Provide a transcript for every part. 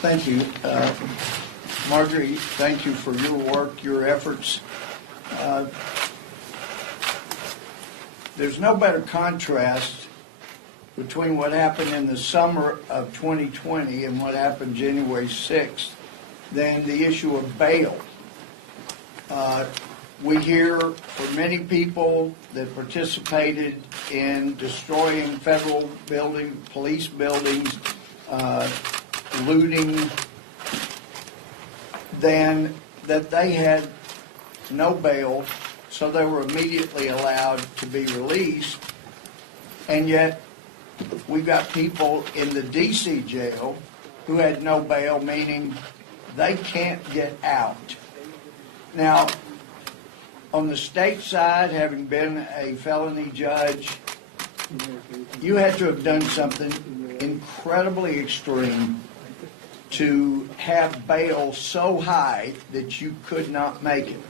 Thank you. Marjorie, thank you for your work, your efforts. There's no better contrast between what happened in the summer of 2020 and what happened January 6th than the issue of bail. We hear from many people that participated in destroying federal buildings, police buildings, looting, then that they had no bail, so they were immediately allowed to be released. And yet we've got people in the D.C. jail who had no bail, meaning they can't get out. Now, on the state side, having been a felony judge, you had to have done something incredibly extreme to have bail so high that you could not make it,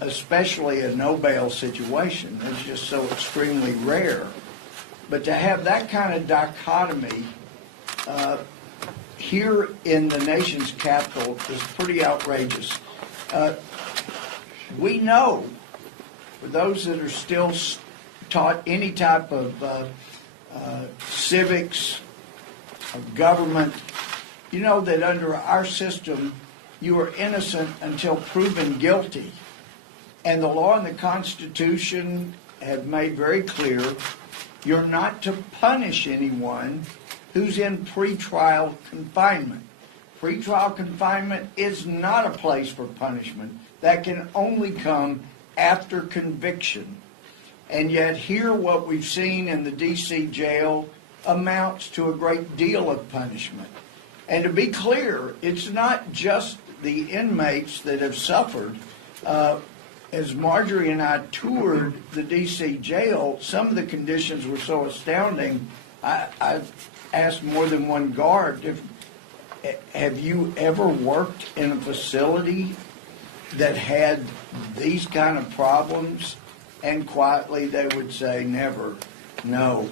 especially a no bail situation. It's just so extremely rare. But to have that kind of dichotomy here in the nation's capital is pretty outrageous. We know, for those that are still taught any type of civics, of government, you know that under our system, you are innocent until proven guilty. And the law and the Constitution have made very clear you're not to punish anyone who's in pretrial confinement. Pretrial confinement is not a place for punishment. That can only come after conviction. And yet here what we've seen in the D.C. jail amounts to a great deal of punishment. And to be clear, it's not just the inmates that have suffered. As Marjorie and I toured the D.C. jail, some of the conditions were so astounding, I asked more than one guard, have you ever worked in a facility that had these kind of problems? And quietly they would say, never, no.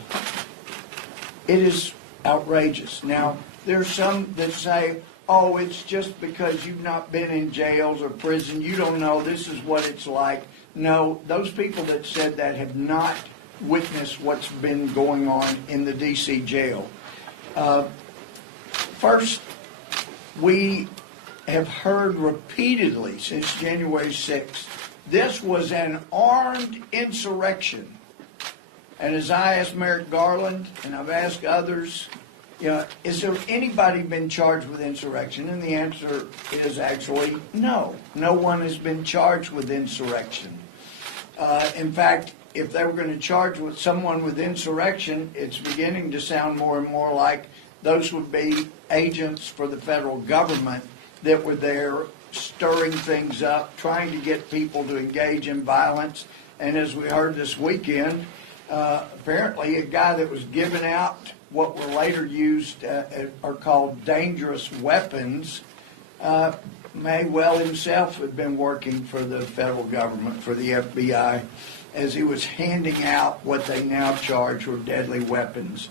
It is outrageous. Now, there's some that say, oh, it's just because you've not been in jails or prison, you don't know, this is what it's like. No, those people that said that have not witnessed what's been going on in the D.C. jail. First, we have heard repeatedly since January 6th, this was an armed insurrection. And as I asked Merrick Garland, and I've asked others, is there anybody been charged with insurrection? And the answer is actually no. No one has been charged with insurrection. In fact, if they were going to charge with someone with insurrection, it's beginning to sound more and more like those would be agents for the federal government that were there stirring things up, trying to get people to engage in violence. And as we heard this weekend, apparently a guy that was giving out what were later used are called dangerous weapons may well himself have been working for the federal government, for the FBI, as he was handing out what they now charge were deadly weapons.